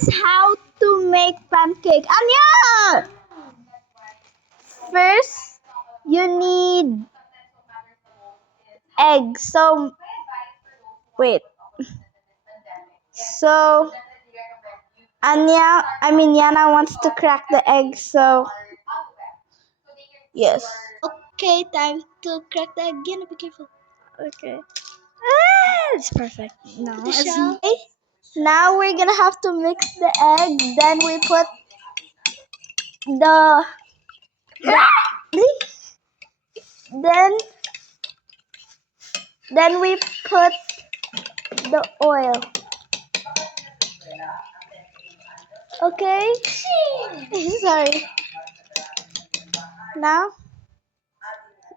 is how to make pancake. Anya! First, you need eggs. So, wait. So, Yana wants to crack the egg. So, yes. Okay, time to crack the egg. Yana, be careful. Okay. It's perfect. The shell. Okay. Now we're gonna have to mix the egg. Then we put the then we put the oil. Okay. Sorry. Now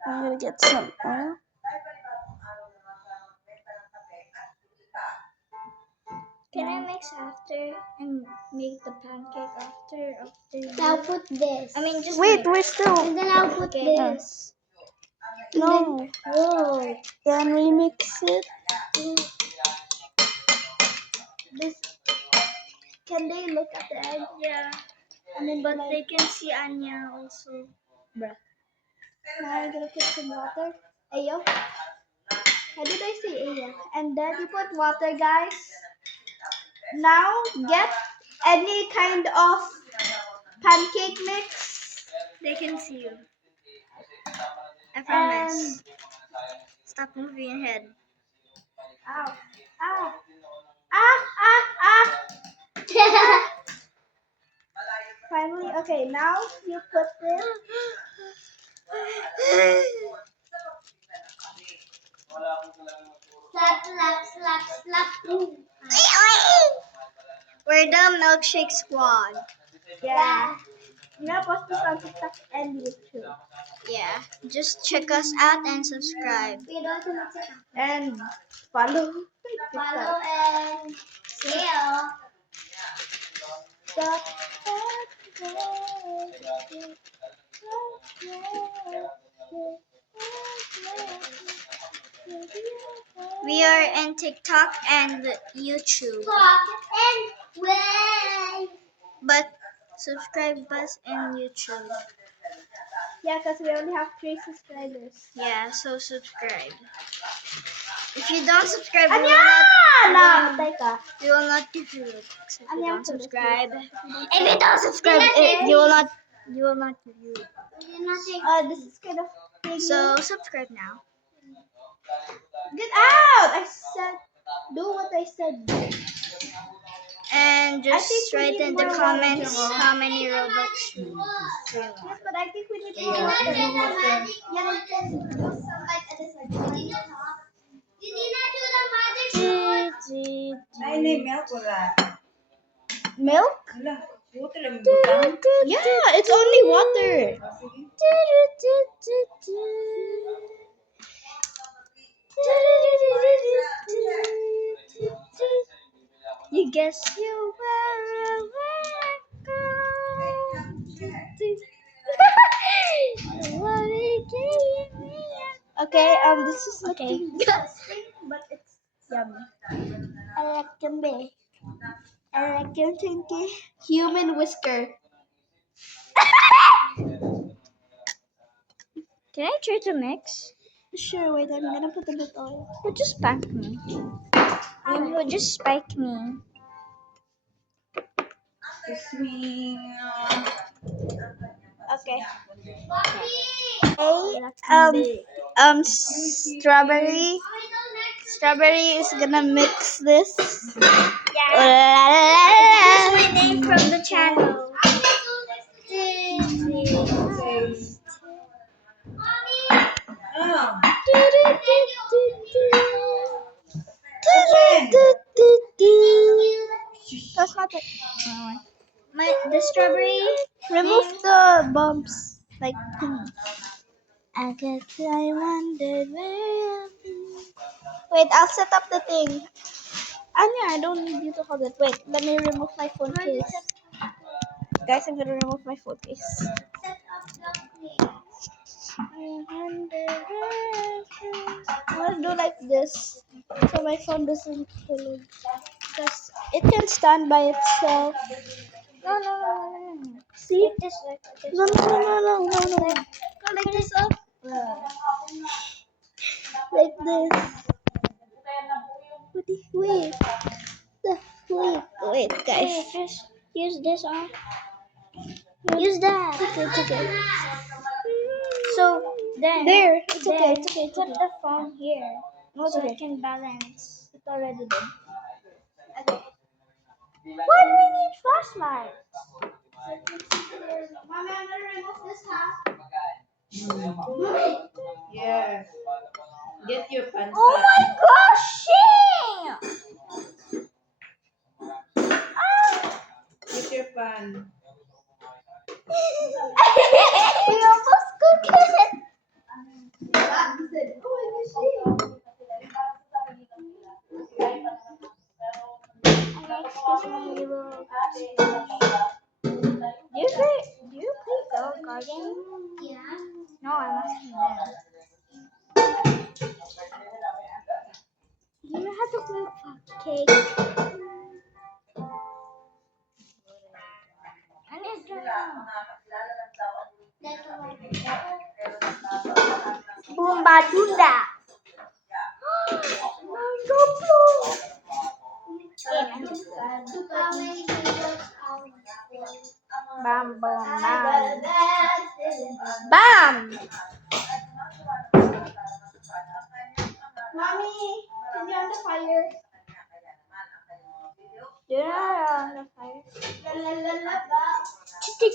I'm gonna get some oil. Can I mix after and make the pancake after? I'll put this. Just Wait, mix. we're still. And then I'll put this. No. Whoa. Then we mix it. This. Can they look at the egg? Yeah. But they can see Anya also. Bruh. Now I'm gonna put some water. Ayo. How did I say ayo? And then you put water, guys. Now get any kind of pancake mix. They can see you. I And promise. Stop moving your head. ow, ow, ah. Finally, okay. Now you put this. Slap. We're the milkshake squad. Yeah. We're gonna post this on TikTok and YouTube. Yeah. Just check us out and subscribe. And follow. Follow and share. We are in TikTok and YouTube. But subscribe us in YouTube. Yeah, because we only have 3 subscribers. Yeah, so subscribe. If you don't subscribe, we will not give you it. If you don't subscribe, you will not give you it. This is kind of big. So subscribe now. Get out! I said, do what I said. And just write in the comments how many Robux you want. Yes, but I think we need more water. Milk? Yeah, it's only water. You guess you were Okay, this is Okay. disgusting, but it's yummy. I reckon thinking human whisker. Can I try to mix? Sure, wait, I'm gonna put a bit oil. Would you spank me? Would you spike me? Okay. Strawberry. Strawberry is gonna mix this. Here's my name from the channel. That's not it. The strawberry. Remove the bumps. Like, I guess I wondered where. Wait, I'll set up the thing. Anya, I don't need you to hold it. Wait, let me remove my phone case. Guys, I'm gonna remove my phone case. I'm gonna do like this so my phone doesn't kill it. Because It can stand by itself. no. See? Like this, like this. No. Go like this up. Like this. Wait. Wait, Hey, guys. just use this on. Use that. It's okay. So then There. It's then okay. It's okay. It's put okay. the phone here so okay. it can balance. It already did. Okay. Why do we need flashlight? Mommy, I'm gonna remove this half. Yes. Get your pants Oh up. my gosh, shame! Get your pan. We almost cooked it. Excuse me, you will. Do you play Go Garden? Yeah. No, I'm asking them. You know how to play cake? I need to know. Boomba Dunda. Mango Blue. Bam, bam, bam. Bam! Mommy, can you on the fire? Yeah, on the fire. La la la la la. Chicken.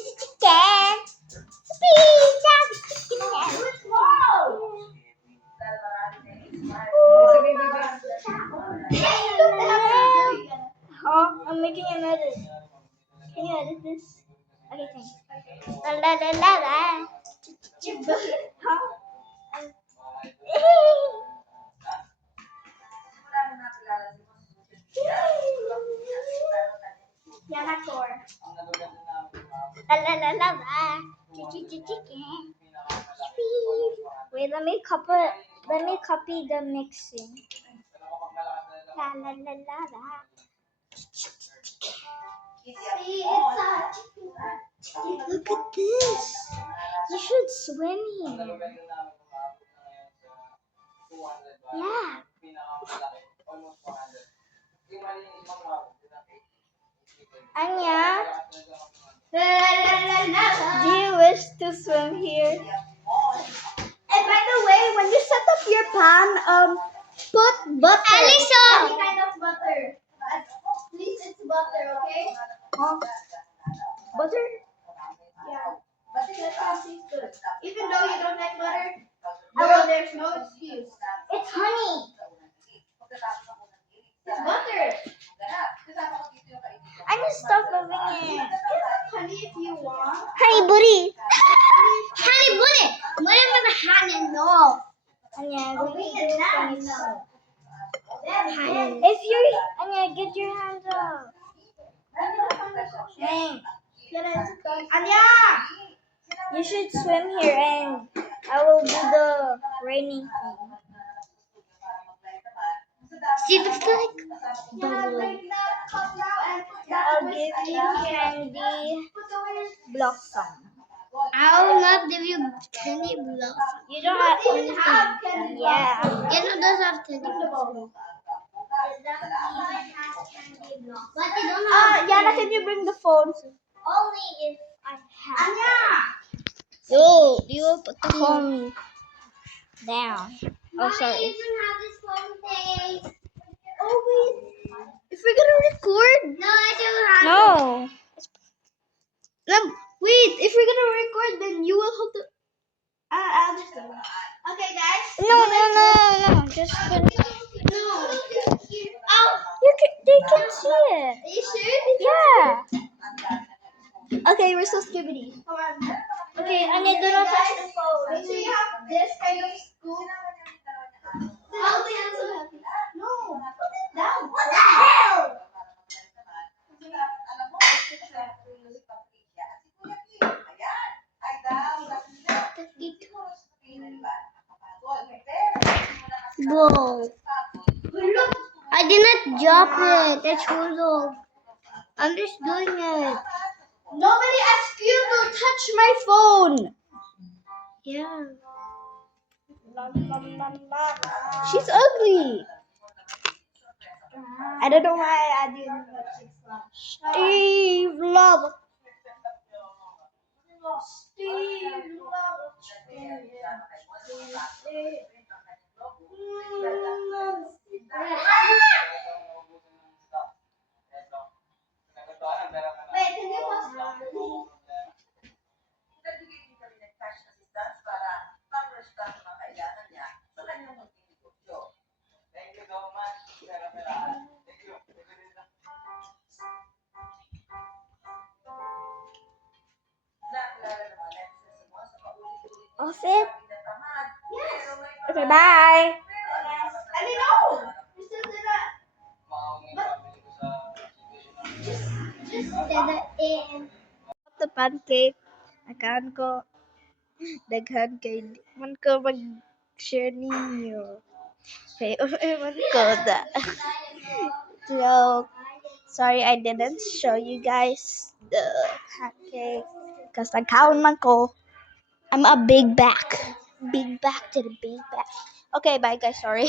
Which wall? Oh, I'm making an edit. Can you edit this? Okay, thanks. La la la la la. Huh? Yanator. La la la la la. Chicken. Wait, let me copy the mixing. La la la la la. See, it's a chicken. Look at this. You should swim here. Yeah. Anya, La la la la la. do you wish to swim here? And by the way, when you set up your pan, put butter. Alisa! Any kind of butter. Please, it's butter, okay? Huh? Butter? Yeah. Butter that tastes good. Even though you don't like butter, girl, there's no excuse. It's honey. It's butter. I just stop moving it. Honey, if you want. Honey buddy. Honey, put it. Put it in the honey, no. Anya, I'm going to We do can funny dance. stuff. Then, If you're, Anya, get your hands up. Hey, Anya! you should swim here and I will do the raining thing. See the flag? Yeah, break that cup now and put that I'll with give you candy Put the blossom. I will not give you candy blossom. You don't have You anything. have candy Yeah. Yellow does have candy blossom. But you don't have Yana, can you bring the phone? Only if I have. Anya! Yo, you will put the phone down. Oh, sorry. You can have this phone thing. Oh, wait. If we're gonna record. No, I don't have No. Wait, if we're gonna record, then you will have to. I'll just do it. Okay, guys. No. Just put it. No. Oh, They can see it. Are you sure? Yeah. Okay, we're so skibbity. Come on. Okay, Anya, do not touch the phone. Make sure you have this kind of scoop. I'll be so happy. No, put it down. What the hell? whoa. Look. I did not drop it. I chose off. I'm just doing it. Nobody asked you to touch my phone. Yeah. She's ugly. I don't know why I didn't. Steve Love. Steve Wait, can you pause? Off it. Okay, bye. I mean, no. You still did that. Just did it in. The pancake. Akan ko. Daghan kay man ko mag-share ninyo. Kay man ko da. So, sorry I didn't show you guys the pancake. Because nagkaon man ko. I'm a big back. Big back to the big back. Okay, bye guys. Sorry.